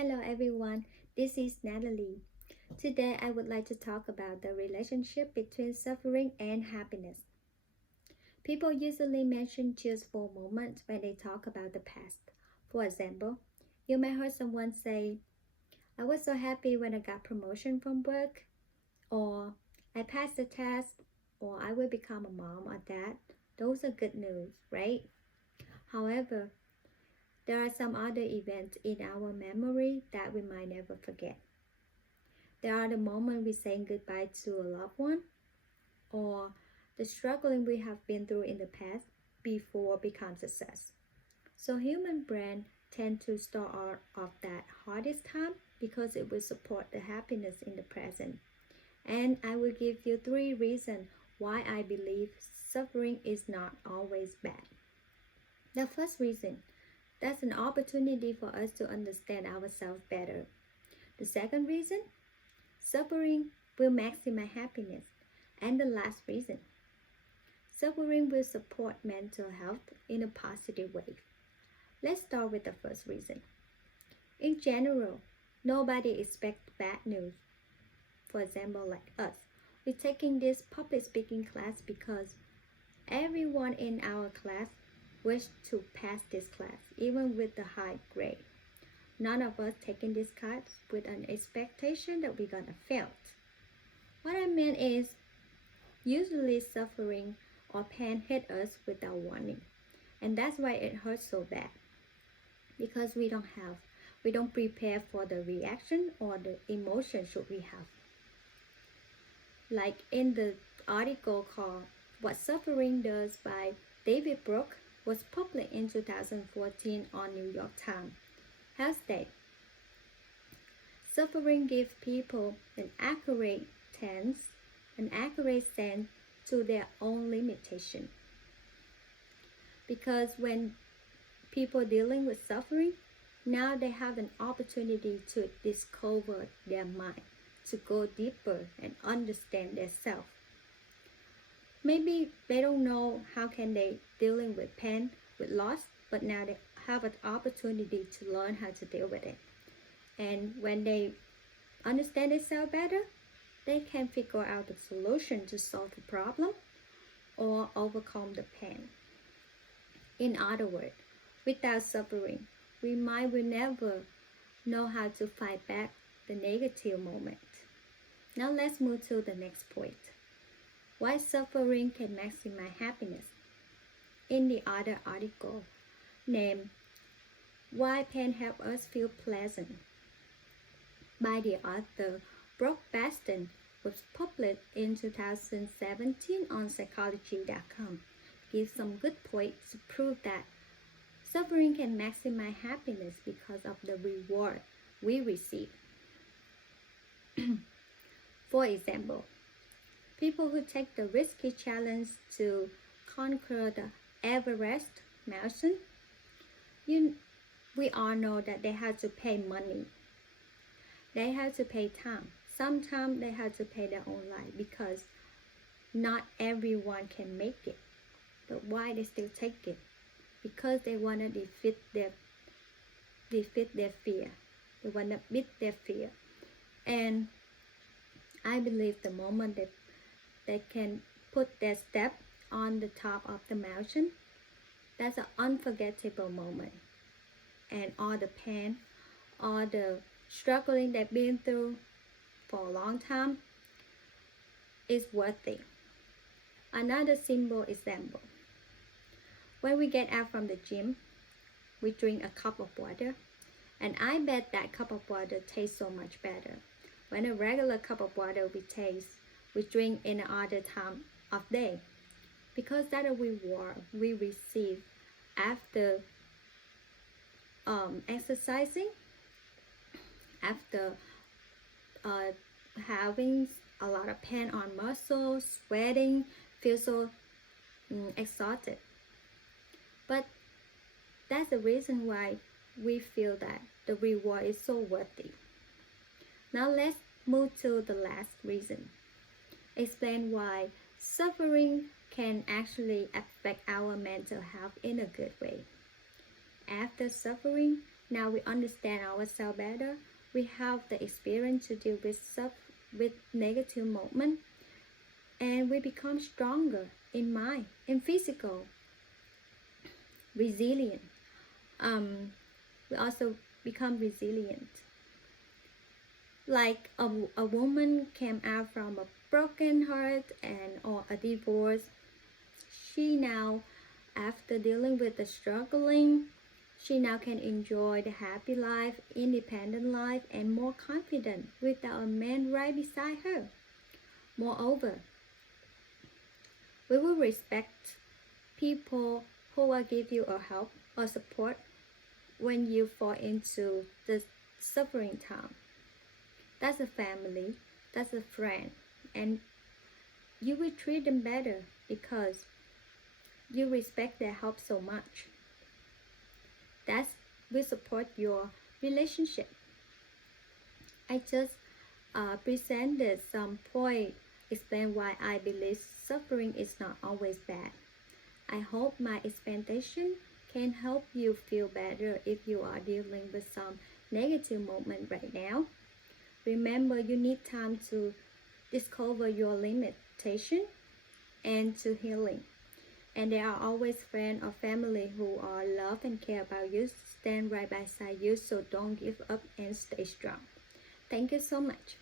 Hello everyone, this is Natalie. Today I would like to talk about the relationship between suffering and happiness. People usually mention cheerful moments when they talk about the past. For example, you may hear someone say, I was so happy when I got promotion from work, or I passed the test, or I will become a mom or dad. Those are good news, right? However, there are some other events in our memory that we might never forget. There are the moments we say goodbye to a loved one, or the struggling we have been through in the past before become success. So human brain tend to start out of that hardest time because it will support the happiness in the present. And I will give you 3 reasons why I believe suffering is not always bad. The first reason, that's an opportunity for us to understand ourselves better. The second reason, suffering will maximize happiness. And the last reason, suffering will support mental health in a positive way. Let's start with the first reason. In general, nobody expects bad news. For example, like us, we're taking this public speaking class because everyone in our class wished to pass this class, even with the high grade. None of us taking this class with an expectation that we're gonna fail. What I mean is, usually suffering or pain hit us without warning. And that's why it hurts so bad. Because we don't prepare for the reaction or the emotion should we have. Like in the article called What Suffering Does by David Brooke was published in 2014 on New York Times. Health state. Suffering gives people an accurate sense to their own limitation. Because when people dealing with suffering, now they have an opportunity to discover their mind, to go deeper and understand their self. Maybe they don't know how can they dealing with pain, with loss, but now they have an opportunity to learn how to deal with it. And when they understand themselves better, they can figure out the solution to solve the problem or overcome the pain. In other words, without suffering, we will never know how to fight back the negative moment. Now let's move to the next point. Why suffering can maximize happiness. In the other article, named Why Pain Helps Us Feel Pleasant, by the author Brooke Baston, was published in 2017 on psychology.com, gives some good points to prove that suffering can maximize happiness because of the reward we receive. For example, people who take the risky challenge to conquer the Everest mountain, we all know that they have to pay money. They have to pay time. Sometimes they have to pay their own life because not everyone can make it. But why they still take it? Because they want to defeat their fear. They want to beat their fear. And I believe the moment that they can put their step on the top of the mountain, that's an unforgettable moment. And all the pain, all the struggling they've been through for a long time is worth it. Another simple example. When we get out from the gym, we drink a cup of water, and I bet that cup of water tastes so much better when a regular cup of water we drink in another time of day, because that a reward we receive after exercising, after having a lot of pain on muscles, sweating, feel so exhausted. But that's the reason why we feel that the reward is so worth it. Now let's move to the last reason. Explain why suffering can actually affect our mental health in a good way. After suffering, Now we understand ourselves better. We have the experience to deal with negative moments, and we become stronger in mind and physical, resilient. We also become resilient. Like a woman came out from a broken heart and or a divorce, she now, after dealing with the struggling, she now can enjoy the happy life, independent life, and more confident without a man right beside her. Moreover, we will respect people who will give you a help or support when you fall into the suffering time. That's a family, that's a friend, and you will treat them better because you respect their help so much. That will support your relationship. I just presented some point, explain why I believe suffering is not always bad. I hope my explanation can help you feel better if you are dealing with some negative moment right now. Remember, you need time to discover your limitation and to healing. And there are always friends or family who are love and care about you, stand right beside you, so don't give up and stay strong. Thank you so much.